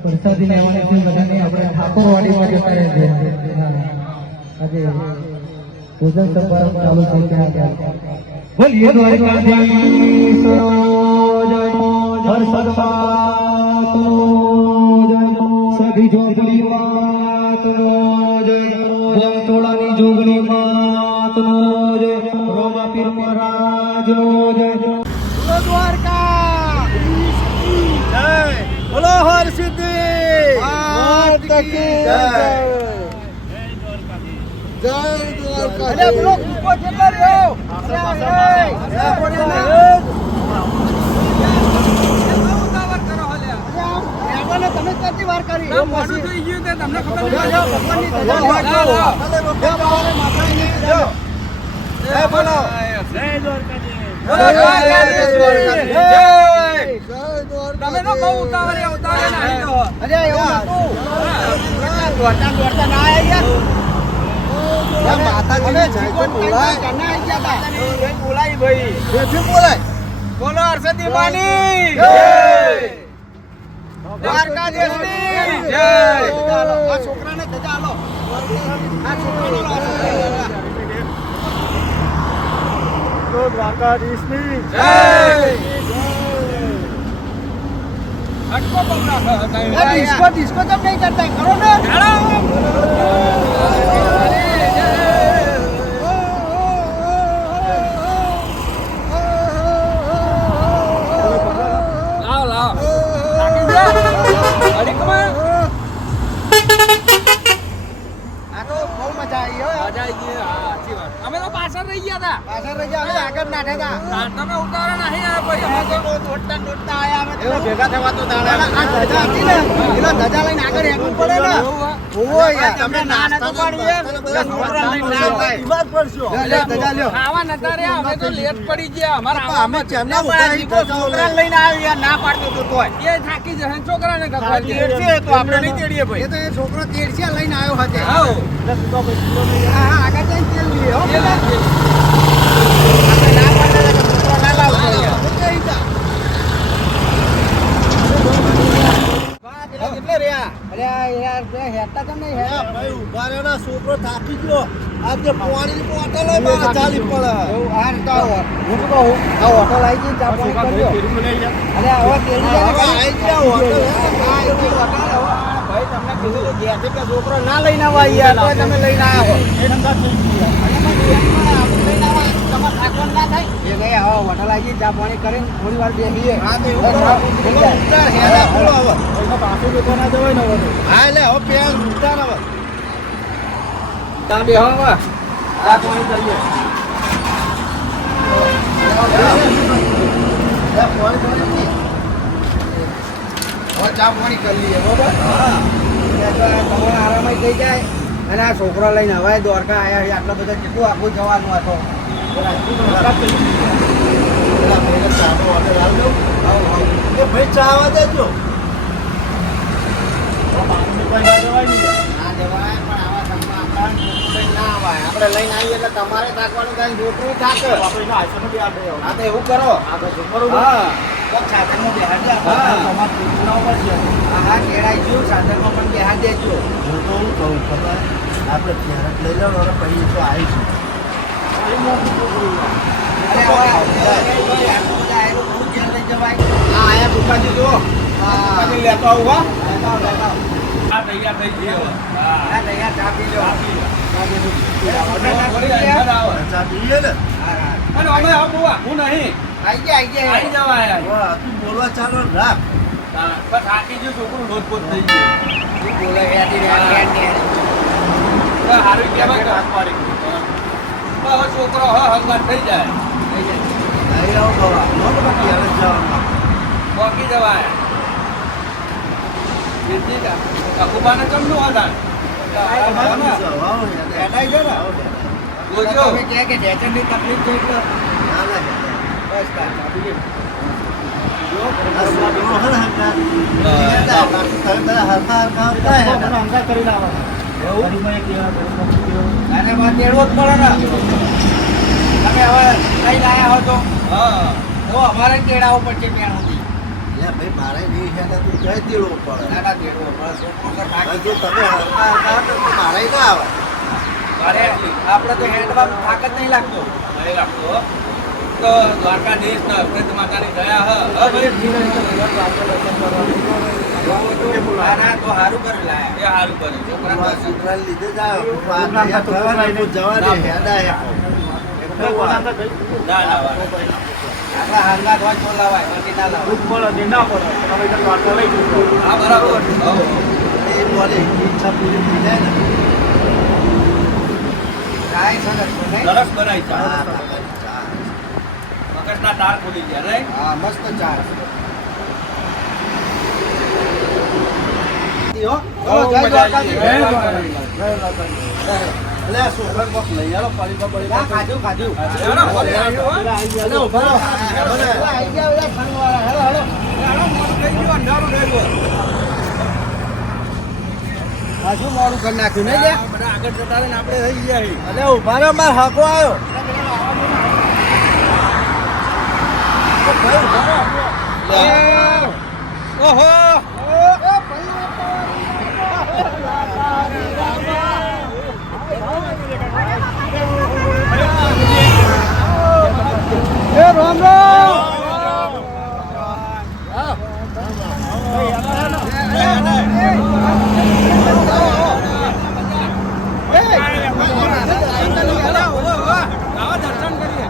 પ્રસાદી લેવાની છે બધાને આપણે ઠાકોરવાડીમાં જતા રહેજે આજે ભોજન સમારંભ ચાલુ થઈ ગયા બોલીએ દ્વારકાધીશ જય હર સદપાતનો જય સભી જોગણી માતનો જય ગોમતોડાની જોગણી માતનો જય રોમા પીર મહારાજનો જય દ્વારકા જય બોલો હર સિદ્ધિ માત કી જય જય દ્વારકા અરે બોલો કુકો કેટલા રહ્યો તમે કેટલી વાર કરી મોડું થઈ ગયું તે તમને ખબર ભગવાનની ધજા જય બોલો જય દ્વારકાધીશ તમે તો બહુ ઉતાવળે નહીં તો અરે એવું નતું દોડતા ના આવ્યા માતાજીને જય તો બોલાય કના આવી ગયા હતા જય બોલાય ભાઈ જય બોલાય બોલો હરસદી માની જય દ્વારકાધીશની જય આ છોકરાને ધજા આલો આ છોકરાને તો દ્વારકાધીશની જય હટકો પકડા ડિસ્કો તો નહીં કરતા કરો ને અમે તો પાછળ રહી ગયા હતા આગળ નાઠે હતા તમે ઉતારે નહીં ભાઈ અમે તો દોડતા આયા અમે તો ભેગા થવા તો દાડા આ ધજા હતી ને એનો ધજા લઈને આગળ હેકવું પડે ને ઓહો યાર તમને નાસ્તો પાડીએ છોકરા લઈને ના ભાઈ બીમાર પડશો લે ધજા લ્યો ખાવા નતા રે અમે તો લેટ પડી ગયા અમારા અમે ચેમના ઉપાડી છોકરા લઈને આવી યાર ના પાડતો તો તોય એ થાકી જશે છોકરાને ગફા તેડશે તો આપણે નહીં તેડીએ ભાઈ એ તો એ છોકરો તેડશે લઈને આવ્યો હતો હા હા આગળ જઈને તેલ લીએ હો બેટા આપણે ના પાડે તો છોકરો ના લાવતો યાર કેટલે રહ્યા અરે યાર બે હેતા કેમ નહીં હે ભાઈ ઉભા રહેના છોકરો થાકી ગયો આજે પાણીની બોટલ લઈ બહાર ચાલી પડે એવું આ તો હું તો કહું આ હોટલ આવી ગઈ ચા પાણી કરજો અરે હવે તેડી જાય આવી ગયા હોટલ આ એવી હોટલ ભાઈ તમને કીધું તો ગયા છે કે છોકરો ના લઈને આવા યાર તો તમે લઈને આવ્યા હો એ નંબર થઈ ગયા અને આપણે લઈને આવા તમાર થાકવાનું ના થાય એ નહીં હવે હોટલ આવી ગઈ ચા પાણી કરીને થોડી વાર બેસીએ હા તો એવું ઉતાર હેરા બોલો હવે એનો પાછું તો ના જવાય ને હવે હા લે હવે પેલ ઉતાર હવે તા બે હવે ચા પાણી કરીએ ચા પાણી કરી લઈએ બરોબર હા તમારો આરામ થઈ જાય અને આ છોકરા લઈને હવે દ્વારકા આવ્યા આટલા બધા કેટલું આખું જવાનું હતો ભાઈ ચા આવવા દેજો આપણે લઈને આવીએ એટલે તમારે તાકવાનું કાંઈ છોકરું થાકે હા તો એવું કરો હા સાધનમાં બેહાડ દે હા કેળાઈ ગયું સાધનમાં પણ બેહાડ દેજો હું તો શું કહું ખબર આપણે ક્યારેક લઈ લો ને પછી તો આવીશું આયા દુકાનથી જો લેતો આવું હા તૈયાર થઈ ગયો હા તૈયાર ચા પી લો ચા પીએ ને અને અમે આવું હું નહીં આવી જવા તું બોલવા ચાલો રાખ બસ થાકી ગયું છોકરું લોટપોટ થઈ ગયું તું બોલે સારું કેવાય કે હાથ મારી ગયું છોકરો હંગાત થઈ જાય નહીં આવો ગવા બાકી જવાય કકુબાને ચમનું હતા કે ડેચરની તકલીફ થઈ એટલે બસ તમે હવે લઈને આવ્યા હો તો અમારે કેળાવો પડશે ત્યાં સુધી ભાઈ મારે નહીં છે તું જઈ દેવો પડે ના ના દેવો પડે છોકરો તો થાકી જો તમે હરતા હતા તો મારે ના આવે અરે આપણે તો હેન્ડમાં થાક જ નહીં લાગતો તો દ્વારકાધીશ ના અભિત માતાની દયા હ ના તો સારું કર્યું લાયા એ સારું કર્યું છોકરા લીધે જ આવ્યો જવા દે હેડા ના ના આપણા હાલના ધોજ તો લાવાય બાકી ના લાવાય ના પડે હા બરાબર એ બોલે ઈચ્છા પૂરી થઈ જાય ને કાંઈ સરસ નહીં સરસ બનાવી ચા મગજના તાર ખોલી ગયા નહીં હા મસ્ત ચા હજુ મોડું કરી નાખ્યું નહીં લે આગળ જતા રહીને આપણે રહી ગયા અરે ઉભા રહ્યો માર હાકો આવ્યો ઓહો રામ દર્શન કરીએ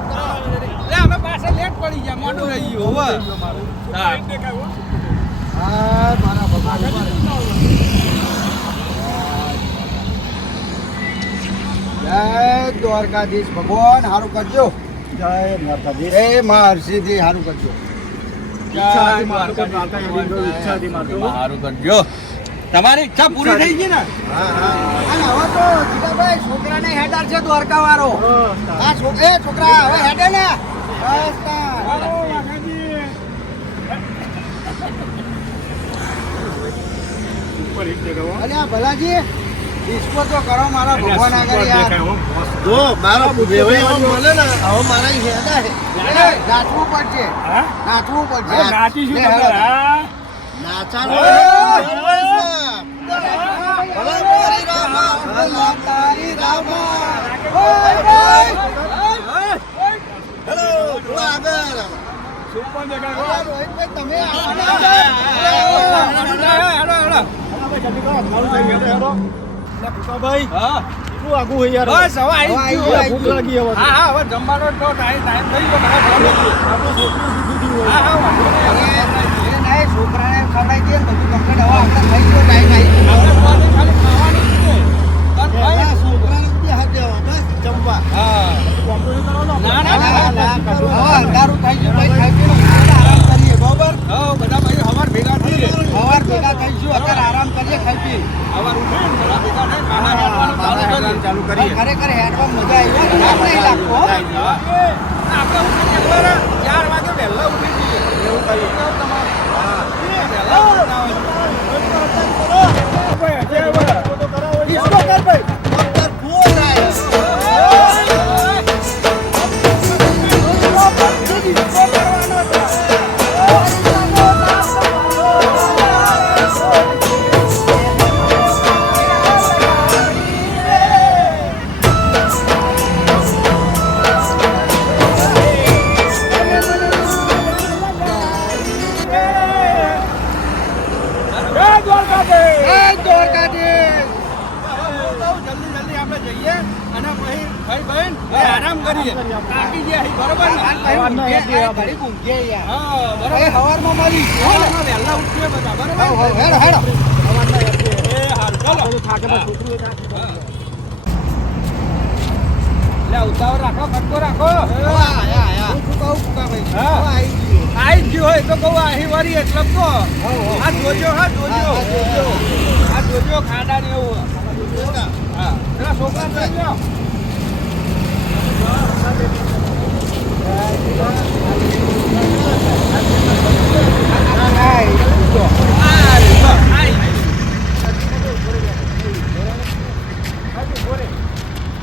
અમે પાછળ લેટ પડી ગયા મોડું રહી ગયું મારા ભગવાન જય દ્વારકાધીશ ભગવાન સારું કરજો જય માતાજી એ મહર્ષિજી સારું કરજો સારું કરજો તમારી ઈચ્છા પૂરી થઈ ગઈ ને અને હવે તો જીગાભાઈ છોકરાને હેડર છે દ્વારકા વાળો આ છોકરા હવે હેડે ને બસ અલ્યા ભલાજી ડિસ્કો તો કરો મારા ભગવાન આગળ યાર જો મારો વેવાઈ મળે ને હવે મારા હેડા હે નાચવું પડશે નાચવું પડશે નાચી શું ભાઈ કેટલું આગું હોય યાર બસ હવે આવી ભૂખ લાગી હવે હા હવે જમવાનો તો ટાઈમ થઈ ગયો હા હા નહીં છોકરાને ખવડાવી દઈએ ને બધું કમ્પ્લીટ હવે આપણે થઈ ગયો ટાઈમ આવી ખાલી ખાવાનું જ છે છોકરાને બી હાથ દેવો બસ જમવા હા ના ના ના, ના, હવે અંધારું થઈ ગયું ભાઈ ખાઈ પીને આરામ કરીએ બરોબર હા બધા ભાઈ હવાર ભેગા થઈએ હવાર ભેગા થઈશું અત્યારે આરામ કરીએ ખાઈ પી હવાર ઉઠીને બધા ભેગા થઈને બહાર હેડવાનું ચાલુ કરીએ ખરેખર હેડવા મજા આવી હોય નહીં લાગતો આપણે ઉઠીને 4 વાગે વહેલા ઉઠી જઈએ એવું કરીએ તમારે હા ડિસ્કો કર ભાઈ ડોક્ટર ફૂલ આરામ કરીએ તાકી ગયા બરોબર ને ઘડી ઊંઘીએ યાર હા બરોબર હવારમાં મળી હવારમાં વહેલા ઉઠીએ બધા બરોબર હેડો હેડો એ હારું ચાલો લે ઉતાવળ રાખો ફટકો રાખો આયા શું કહું ફૂકા ભાઈ હા આવી ગયું હોય તો કહું આહી વારી એટલે તો આ જોજો આ જોજો ખાડા ને એવું હા પેલા છોકરા થઈ ગયો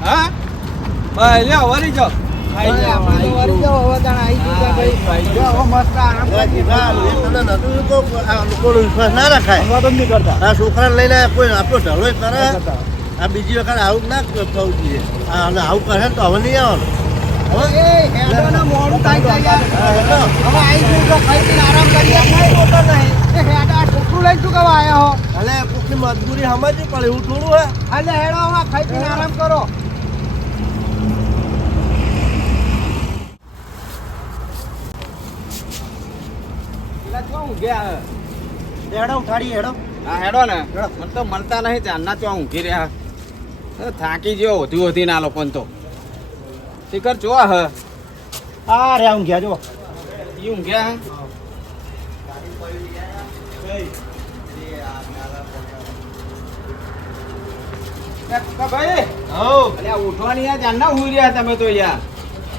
હા ભાઈ લ્યા વરી જાઓ વરી જાઓ હવે તાણ આવી ગયું ભાઈ મસ્ત આરામ ના, જીગા, એ તને નતું એ કહું, આ લોકોનો વિશ્વાસ ના રખાય. હંગાત જ નહીં કરતા. આ છોકરાને લઈને કોઈ આપણો ઢળો કરે. નહીં કરતા. આ બીજી વખત આવું ના થવું જોઈએ. અને આવું કરે તો હવે નહીં આવવાનું. એ હેડોને મોડું થાય છે યાર. હા, હેડો. હવે આઈ ગયું તો ખાઈ પીને આરામ કરીએ. નહીં હોતો નહીં. એ હેડ આ છોકરું લઈને શું કરવા આયા હો? અલે કોકની મજબૂરી સમજવી પડે એવું થોડું હે. એટલે હેડો હવે ખાઈ પીને આરામ કરો. પેલા ચો ઊંઘ્યા હે? હેડો ઉઠાડી હેડો. હા હેડો ને મને તો મળતા નહીં ચાંદના ચો ઊંઘી રહ્યા થાકી ગયો હોતી ના લોકો તો શિખર ચો હ આ રે ઊંઘ્યા જો. ઈ ઊંઘ્યા ભાઈ અલ્યા ઉઠવાની યાર ચાંદના ઊંઘી રહ્યા તમે તો યાર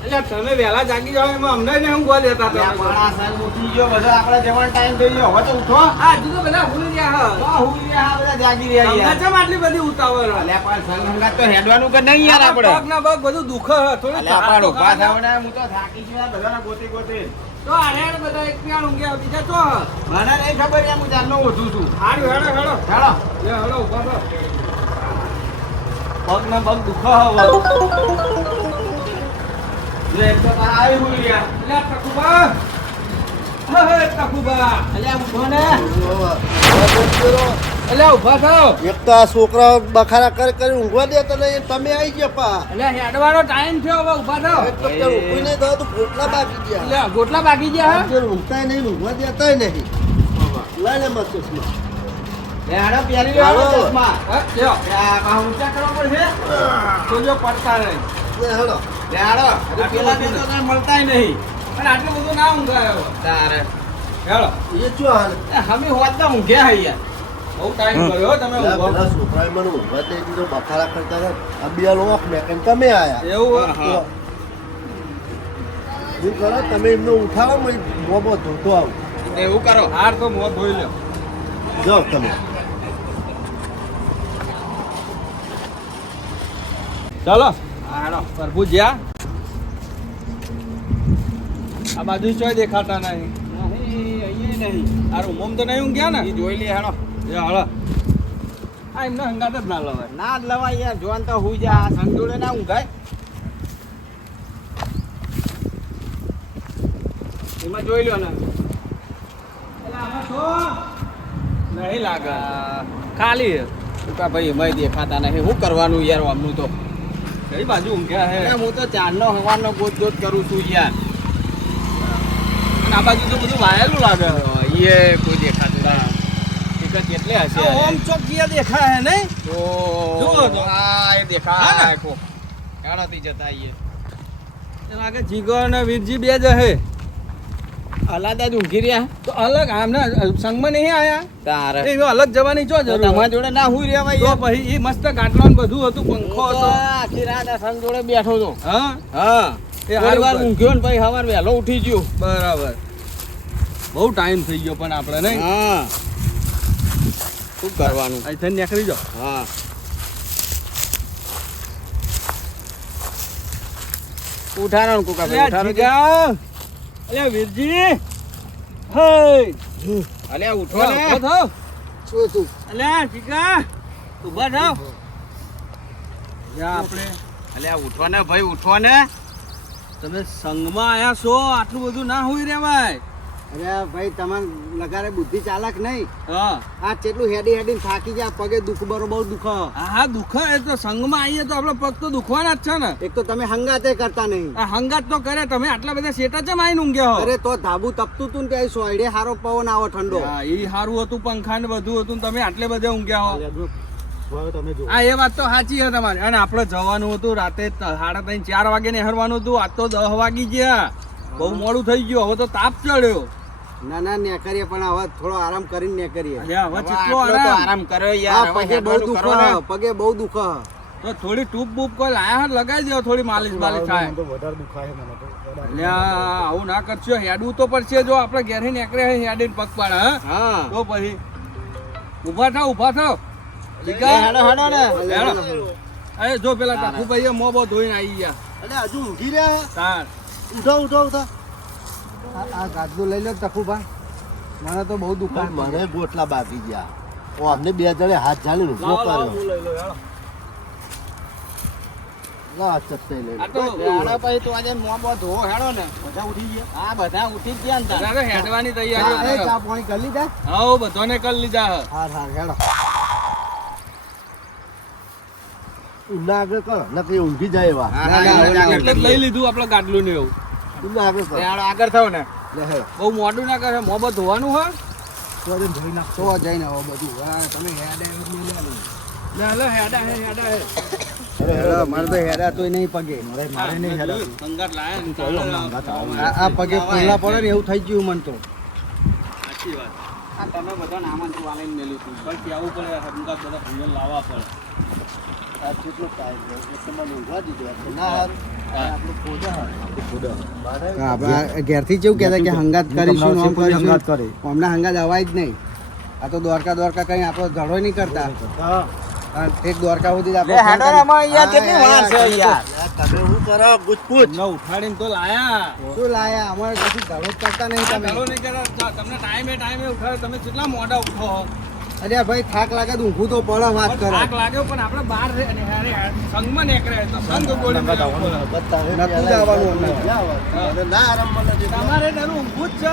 એટલે તમે વહેલા જાગી જાવ એમાં અમને નહીં ઊંઘવા દેતા અલ્યા પણ આ સાહેબ ઉઠી ગયો બધા આપણે જવાનો ટાઈમ થઈ ગયો હવે તો ઉઠો હા હજુ તો બધા ભૂલી ગયા તો ઊંઘી રહ્યા બધા જાગી રહ્યા યાર ચમ આટલી બધી ઉતાવળ અલ્યા પણ સંગંગા તો હેડવાનું કે નહીં યાર આપણે પગ ના પગ બધું દુખે હે. થોડી અલ્યા થાક પણ તો ઉભા કરો. થાવ ને હું તો થાકી ગયો બધાને ગોતી ગોતી તો આરે બધા એક પ્યાણ ઊંઘ્યા બીજા તો મને નહીં ખબર યાર હું જાનનો ઓછું છું હારું હેડો હેડો ચાલો લે હેડો ઉભા થો. પગ ના પગ દુખે હવે. લે એક તો તારા આવી હોઈ રહ્યા લે ટકુબા હે ટકુબા અલ્યા ઉઠો ને અલ્યા ઉભા થાવ. એક તો આ છોકરાઓ બખારા કરી ઊંઘવા દેતા નહીં. તમે આવી ગયા પા. અલ્યા હેડવાનો ટાઈમ થયો હવે ઉભા થાવ. એક તો ત્યાં ઊંઘી નહીં થયું તો ગોટલા બાકી ગયા. અલ્યા ગોટલા બાકી ગયા હે? આજે ઊંઘતાય નહીં, ઊંઘવા દેતાય નહીં. લઈ લે મત ચશ્મા. લે હાડો પહેરી લો હાલો. ચશ્મા હે લ્યો આ બા ઊંચા કરવા પડશે જોજો પડતા નહીં. લે હેડો. લે હાડો આ પેલા બે તો તને મળતાય નહીં અને આટલું બધું ના ઊંઘાય હવે. તારે હેડો એ શું હાલ? હમી હોત તો ઊંઘ્યા હે યાર બહુ ટાઈમ કર્યો હો તમે પેલા ઊંઘો. પેલા છોકરાએ મને ઊંઘવા દઈ દીધો, બખારા કરતા હતા. આ બે લોક મેકન તમે આયા. એવું હા. હે? શું કરો તમે એમને ઉઠાવો, હું મોબો ધોતો આવું. એવું કરો હાર તો મોં ધોઈ લ્યો. જાઓ તમે. ચાલો હા હાડો પ્રભુ જ્યાં આ બાજુ ચોય દેખાતા નહીં. નહીં અહીંયા નહીં આ રૂમમાં તો નહીં ઊંઘ્યા ને? ઈ જોઈ લે હાડો એ હળો આ એમને હંગાત જ ના લવાય. ના જ લવાય યાર જોન તો હુઈ જા આ સંજોડે ના ઊંઘાય એમાં જોઈ લો ને એટલે આમાં શું? નહીં લાગે ખાલી છે. કા ભાઈ એમાંય દેખાતા નહીં શું કરવાનું યાર આમનું તો કઈ બાજુ ઊંઘ્યા હે? અરે હું તો ચારનો હવાનો ગોત ગોત કરું છું યાર અને આ બાજુ તો બધું વાયેલું લાગે છે. એ કોઈ દેખાતું નહીં એક જ એટલે હશે આ ઓમ ચોકીયા દેખાય હે નહીં? તો જુઓ તો. હા એ હા દેખાય ને? કો કાણાથી જતા આઈએ એ લાગે જીગો અને વીરજી બે જ હે. અલાદા જ ઊંઘી રહ્યા તો અલગ આમને સંગમાં નહીં આયા તારે એ અલગ જવાની ચો તો જરૂર તમારા જોડે ના હુઈ રહેવાય તો યાર પછી એ મસ્ત ગાંઠલો ને બધું હતું, પંખો હું તો હતો. આખી રાત આ સંગ જોડે બેઠો હતો હા હા એ થોડી હારું વાર કર્યું. ઊંઘ્યો ને પછી સવાર વહેલો ઉઠી ગયો બરાબર. બહુ ટાઈમ થઈ ગયો પણ આપણે નહીં. હા શું કરવાનું અહીંથી નીકળી જાઓ. હા ઉઠાડો ને કોકા ભાઈ અલ્યા ઉઠાડો કે. જીગા! અલ્યા વીરજી હે અલ્યા ઉઠો ઉભા ને થાવ. શું શું? અલ્યા જીગા ઉભા થાવ. જ્યાં આપણે અલ્યા ઉઠો ને ભાઈ ઉઠો ને તમે સંગમાં આયા છો, આટલું બધું ના હોઈ રહેવાય. અરે ભાઈ તમારે લગારે બુદ્ધિ ચાલક નહીં. હા આ કેટલું હેડી હેડીને થાકી જાય, પગે દુખ બરોબર દુખ. હા દુખે એ તો સંગમાં આવીએ તો આપણે પગ તો દુખવાના જ છે ને. એક તો તમે હંગાતે કરતા નહીં. આ હંગાત તો કરે. તમે આટલા બધા શેટા ચમ આવીને ઊંઘ્યા હો? અરે તો ધાબુ તપતું તું ને ત્યાં સોયડે હારો પવન આવો ઠંડો. હા, એ સારું હતું, પંખા ને બધું હતું ને તમે આટલે બધે ઊંઘ્યા હો. તમે જો હા એ વાત તો સાચી છે તમારી. અને આપણે જવાનું હતું રાતે 3:30 4 વાગે નેહરવાનું હતું. આજ તો 10 વાગી ગયા. બહુ મોડું થઈ ગયું. હવે તો તાપ ચડ્યો. ના ના ને કરીએ પણ હવે થોડો આરામ કરીને ને કરીએ. અલ્યા, હવે હવે કેટલો આટલો તો આરામ. આરામ કર્યો આ યાર હવે પગે બહુ હેડવાનું દુખ કરો ને. પગે બહુ દુખ. તો થોડી ટૂપ બૂપ કોઈ લાયા હોય લગાવી દો, થોડી માલિશ બાલિશ થાય. અલ્યા, આવું ના કરશો. હેડવું તો પડશે. જો આપણે ઘેરે નીકળ્યા હોય હેડીને પગ પાડે હે? હા તો પછી ઊભા થાવ, ઊભા થાવ. એ હેડો હેડો ને હેડો. એ જો પેલા ટાકુભાઈએ મોબો ધોઈને આવી ગયા. અરે હજુ ઊંઘી રહ્યા? તાર ઉઠો ઉઠો ઉઠો. આ ગાદલું લઈ લો તફુભા, મને તો બહુ દુખાય. મને ગોટલા બાકી ગયા. ઓ અમને બે જણે હાથ ઝાલીને ઊભો કર્યો. લા ચત્તે લઈ લો. આ તો હેડો પછી તું આજે મોં બો ધોવો હેડો ને. બધા ઉઠી ગયા? હા, બધા ઉઠી જ ગયા ને તારે. હવે હેડવાની ચા તૈયારી ચા પાણી કરી લીધા? હવ બધાને કરી લીધા હે. હાર હાર હેડો. ઊંડા આગળ કરો નકરી ઊંઘી જાય એવા. હા, ના, હા, ના, એટલે જ લઈ લીધું આપણે ગાડલું ને એવું. ઊંડા આગળ કરો. હેડો આગળ થાવ ને. લે હેડો. બહુ મોડું ના કરે, મોં ધોવાનું હોય. તો જઈને આવો બધું. હા, તમે હેડા એમ જ લઈ લો. લે હેડા હે હેડા હે. હેડો, મારે તો હેડા તોય નહીં પગે. મારે નહીં હેડા. સંગાત લાયા ને ચાલો, સંગાત આવો. આ પગે ખુલ્લા પડે ને એવું થઈ ગયું મને તો. સાચી વાત. આ તમે બધા નામંત્રણ વાલીને મેલ્યું તું. પણ કહેવું પડે સંગાત બધા ભૂલો લાવવા પડે. આ કેટલો ટાઈમ છે એટલે મને ઊંઘવા દીધો. ના હારું. આપણું ખોદા હારું. આપણું ખોદા. મારે આપણે ઘેરથી કેવું કહેતા કે હંગાત કરીશું, આમ કરીશું. હંગાત કરી. હમણાં હંગાત અવાય જ નહીં. આ તો દ્વારકા કઈ આપણો ધડો નહીં કરતા. હા. એક દ્વારકા સુધી જ લે આપણે હેડો ને આમાં યાર કેટલી વાર છે યાર. તમે શું કરો ગુજપુજ? ન ઉઠાડીને તો લાયા. શું લાયા? અમારે કશું ધડો જ કરતા નહીં તમે. ચાલો નહીં કરે તમને ટાઈમે ઉઠાડે. તમે કેટલા મોડા ઉઠો. અરે ભાઈ થાક લાગે તો ઊંઘું તો પડે વાત કરો. થાક લાગ્યો પણ આપણે બહાર રે અને હારે સંગમાં નીકળે તો સંગ ગોળી મેળવવાનો. નતું જ આવવાનું અમને. મને ના આરામ મળે છે. તમારે ડર ઊંઘું જ છે.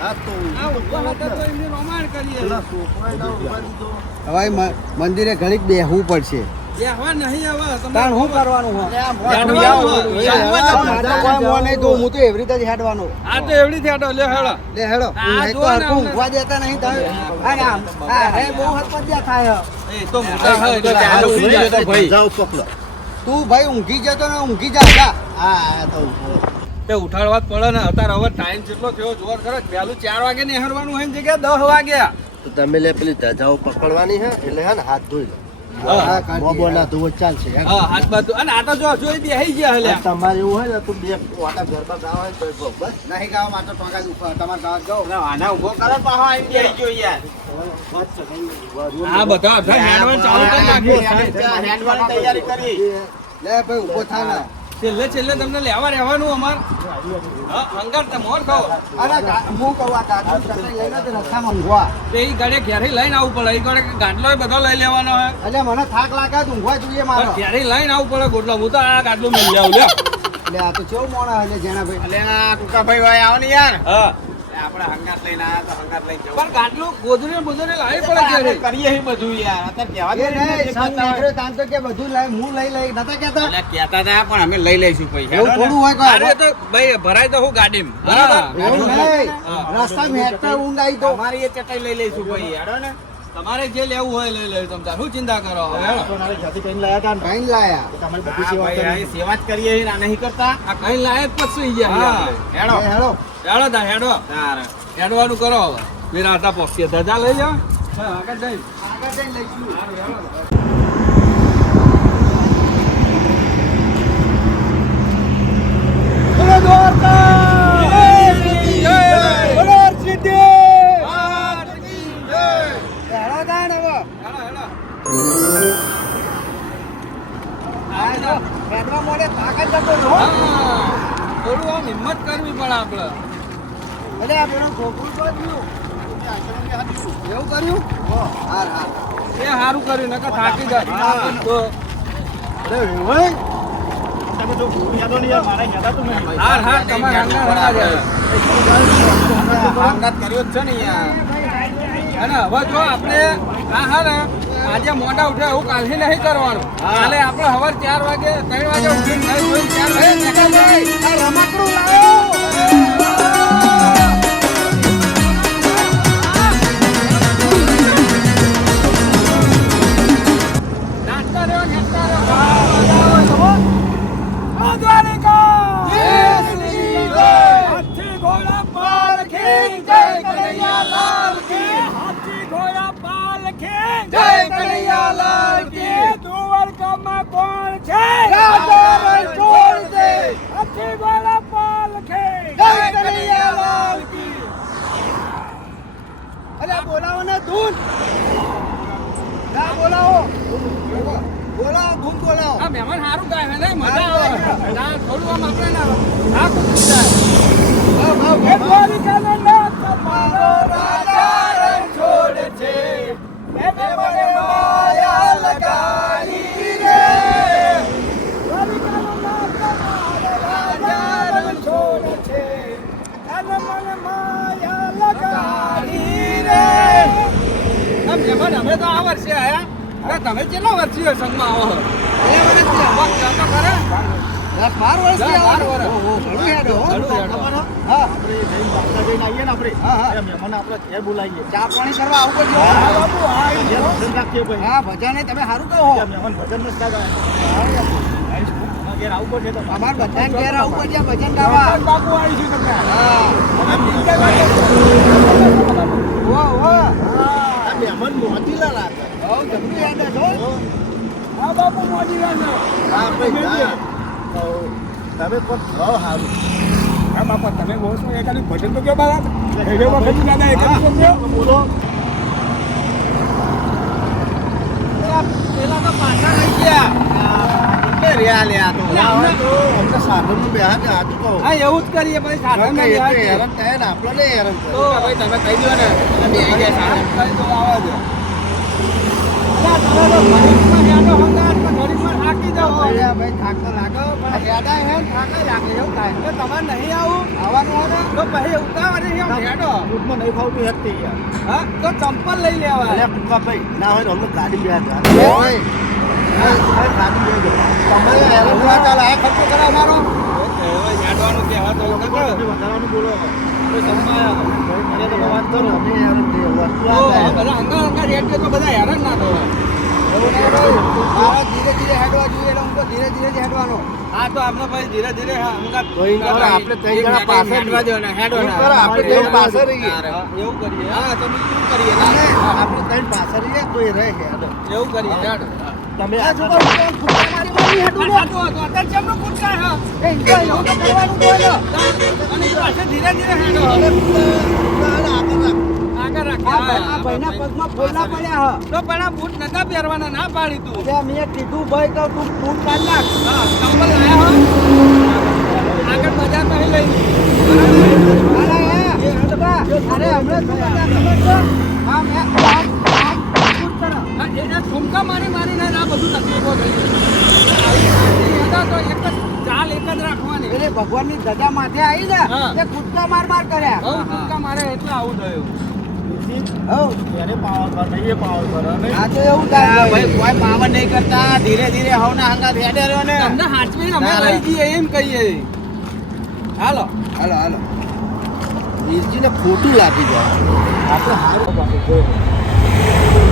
હા તો આ ઊંઘવા હતા તો એમની રોમાણ કરીએ. પેલા છોકરાએ ના ઊંઘવા દીધો. હવે મંદિરે ઘડીક બેહવું પડશે. બેહવા નહીં હવે તમે તાણ શું કરવાનું હોય? હેડવાનું. મારે કોઈ મોં નહીં તો હું તો એવી રીતે જ હેડવાનો. આ તો એવડી થયા લે હેડો. લે હેડો. આ ઊંઘાય જો તો ને હરખું અમને. ઊંઘવા દેતા નહીં તમે. અરે આમ, આ હે બહુ હરપતિયા થાય. એ તો મોટા હોય એટલે આ ચાલુ ઉઠી જાય. જતો ભાઈ. જાઓ પકડો. તું ભાઈ ઊંઘી જતો ને ઊંઘી જા જા. આ તો ઊભો. તે ઉઠાડવા જ પડે ને અત્યારે હવે ટાઈમ કેટલો થયો જોર કરો. પહેલું 4 વાગે નેહરવાનું હોય ને જગ્યાએ 10 વાગ્યા. તો તમે લે પેલી ધજાઓ પકડવાની હે એટલે હે ને હાથ ધોઈ લો. હા, કાઢી મોબો ના ધોવો ચાલશે. હા હાથ બાજુ અને આ તો જો જોઈ બેહી ગયા હલે. તમારે એવું હોય ને તો બે વાટા ગરબા ગાવા હોય તો ગો બસ. નહીં ગાવા માટે ટોકા જ ઉપર તમારે ગાવા જાઓ. ના, આના ઊભો કરો પાછો આવી બેહી ગયો યાર. આ બધા હેડવાનું ચાલુ કરી નાખ્યું. હેડવાની તૈયારી કરી. લે ભાઈ ઊભો થા ને. છેલ્લે તમને લેવા રહેવાનું અમાર. હા હંગાર તે મોર ખાઓ. અરે હું કહું આ ગાડી ચટણી લઈને તો રસ્તામાં ઊંઘવા. તે ઈ ગાડે ઘેરે લઈને આવવું પડે. ઈ ગાડે ગાડલો બધો લઈ લેવાનો હોય. એટલે મને થાક લાગે તો ઊંઘવા જોઈએ મારો. પણ ઘેરે લઈને આવવું પડે ગોટલો. હું તો આ ગાડલું મિલ જાઉં લ્યો. એટલે આ તો કેવું મોણા એટલે જેના ભાઈ. અલે આ ટૂંકાભાઈ ભાઈ આવો ને યાર. હા આપણે હંગાત લઈને આયા તો હંગાત લઈને જવું. પણ ગાડલું ગોદરી બુદરી લાવી પડે ઘેરે. આપણે કરીએ છીએ બધું યાર. અત્યારે કહેવા એ દે ને નહીં, જે સંગ કરતા હોય. નીકળ્યો તાન તો કે બધું લાવી હું લઈ નતા કહેતા. અલે કહેતા હતા પણ અમે લઈ લઈશું પૈસા. એવું થોડું હોય કોઈ. અરે તો ભાઈ ભરાય તો હું ગાડીમાં. બરાબર. એવું નહીં. રસ્તામાં હેઠળ ઊંઘ આવી તો. તમારી એ ચટાઈ લઈ લઈશું ભાઈ હેડો ને. તમારે જે લેવું હોય લઈ લેજો તમ તાર. શું ચિંતા કરો હવે હેડો. કઈ લાયા. હા ભાઈ આ સેવા જ કરીએ છીએ આ નહીં કરતા. આ કઈ લાયક પછી ગયા હા આપણે. હેડો. એ હેડો. હેડો તા હેડો. તારે. હેડવાનું કરો હવે. વિરાટા પોસ્તી ધજા લઈ જાઓ. હા આગળ જઈ. આગળ જઈને લઈશું. હેડો તાન હવે. આ જો, હેડવા મોડે થાક જ જતો રહો. થોડું આમ હિંમત કરવી પડે આપણે. અલે આ પેલો છોકરું તો થયું. એવું કર્યું? હાર હાર. એ સારું કર્યું નકર થાકી જાય. હા. તો અરે હોય. હાર હાર તમારે હંગાર જાય. હંગાત કર્યો જ છે ને યાર. અને હવે જો આપણે આ હા ને આજે મોડા ઉઠે એવું કાલથી નહીં કરવાનું. કાલે આપણે સવાર 4 વાગે 3 વાગે ઉઠીને નહીં ધોઈને 4 વાગે નીકળવાનું. આ રમકડું લાવો. નાચતા રહ્યો, નાચતા રહ્યો. આ દ્વારિકા! હાથી ઘોડા પાલખી, જય કનૈયાલાલ કી. હાથી ઘોડા પાલખી, જય કનૈયાલાલ કી. દ્વારકામાં કોણ છે? રાજા રણછોડ છે. હાથી ઘોડા પાલખી, જય કનૈયાલાલ કી. અરે બોલાવો ને ધૂન. ના બોલાવો. બોલાવો ધૂન બોલાવો આ મહેમાન સારું ગાય છે નહીં મજા આવે ના થોડું આમ આપણે ના આ કુછ જાય એ દ્વારિકાનો નાથ તમારો રાજા રણ છોડ છે એને મને માયા લગાડી રે દ્વારિકાનો નાથ તમારો રાજા રણ છોડ છે એને મને માયા લગાડી રે આ મહેમાન અમે તો આ વર્ષે આયા તમે કેટલા વર્ષથી સંગમાં આવો છો? એ વર્ષથી વાહ, જાતો ખરે? 10-12 વર્ષથી દસ-બાર આવો. વર્ષ. ઓહો, ઘણું હેડો, હો. ઘણું હેડો. હા આપણે જઈને બાપા જઈને આવીએ ને આપણે હા, હા. ત્યારે મહેમાન આપણે ઘેર બોલાવીએ ચા પાણી કરવા આવું પડશે, હો. હા, બાપુ, હા, એ ઘેર જો. ભજન રાખીએ ભાઈ હા ભજાને તમે સારું કહો ત્યાં મહેમાન ભજન નથી ગાતા ઘેર આવવું પડશે તો અમાર બધાને ઘેર આવું પડશે ભજન ગાવા બાપુ આવીશું તમને. હા અમે બીજા વાગે. વાહ વાહ આ મહેમાન મોતીલા લાગે હો જબરું યાદ છે, હો. હા, બાપુ મોજી રહ્યા હા ભાઈ હા. તો તમે કોણ ભાવ સારું હા, બાપા તમે બહુ છો એકાદી ભજન તો કેવો બાબા? એ કેવો ભજન દાદા એકાદી તો કેવો? બોલો પેલા તો પાછા રહી ગયા એટલે રહ્યા લે આ તો હવે તો અમને સાધનમાં બેહા કે આટલું કહો હા, એવું જ કરીએ પછી સાધન એટલે હેરાન થાય ને આપણે નહીં હેરાન તો થાય ભાઈ તમે કહી દો ને એટલે બે આવી જાય સાધન. કઈ તો આવા દે. અલા, તમે તો ગરીબમાં હેડો હંગાત તો ગરીબમાં થાકી જાઓ. અરે ભાઈ થાક તો લાગે પણ હેડા હે ને થાક લાગે એવું થાય તો તમારે નહીં આવું આવવાનું હોય ને તો પછી ઉતાવળ નહીં આમ હેડો. દૂધમાં નહીં ફાવતું હેઠતી યાર હા, તો ચંપલ લઈ લેવા. અલ્યા કુકા ભાઈ ના હોય ને અમને ગાડી બેહા જા એ ભાઈ ગાડી બેહા જા તમારે હેરાન થવા ચાલે આ ખર્ચો કરો અમારો હેડવાનું કહેવા તો તમે વધારાનું બોલો હવે તમે વાત કરો અમે હેરાન થઈએ વસ્તુ તો આ બધા હંગા રેટ છે તો બધા હેરાન ના થવાય. એવું નહીં ભાઈ મારે ધીરે ધીરે હેડવા જોઈએ એટલે હું તો ધીરે ધીરે જ હેડવાનો હા, તો આપણે ભાઈ ધીરે ધીરે હા, હંગાત કોઈ ના હોય, આપણે ત્રણ જણા પાસે હેડવા દો ને હેડો ને. કરો, આપણે ત્રણ પાસે રહીએ હા, એવું કરીએ. હા, તો બીજું શું કરીએ? અને આપણે ત્રણ પાસે રહીએ તોય રહે હેડો. એવું કરીએ. હેડો. તમે આ છોકરો ફૂટકા મારી મારી હેડું આ તો અત્યારે કેમનો કૂદકા છે? એ ઈંડા એવું તો કરવાનું હોય ને અને પાછળ ધીરે ધીરે હેડો. આગળ રાખ. આ ભાઈના પગમાં ફોડલા પડ્યા હ તો પણ આ બૂટ નતા પહેરવાના, ના પાડી તું. અરે મેં કીધું ભાઈ તો તું ફૂટ કાઢ નાખ હા, ચંપલ લાયા હો? આગળ બજાર નહીં લઈ. અરે હે હટકા અરે હમણાં શું કરતા ખબર છે હા મેં ફૂટ કરો હા, એ ઠુમકા મારીને આ બધું તકલીફો થઈ હતા તો એક જ ચાલ એક જ રાખવાની. એટલે ભગવાનની ધજા માથે આવી ને હા. તે કૂદકા માર માર કર્યા બહુ ઠુમકા મારે એટલે આવું થયું. હવ એને પાવર પર નહીં પાવર પર અને આ તો એવું થાય હા, ભાઈ ભાઈ કોઈ પાવર નહીં કરતા ધીરે ધીરે હવના હંગાત હેડે રહ્યો ને તમને હાચવીને અમે ના, લઈ જઈએ એમ કહીએ. હાલો. હાલો હાલો વીરજીને ખોટું લાગી જાય આપણે સારું પાછું જોયું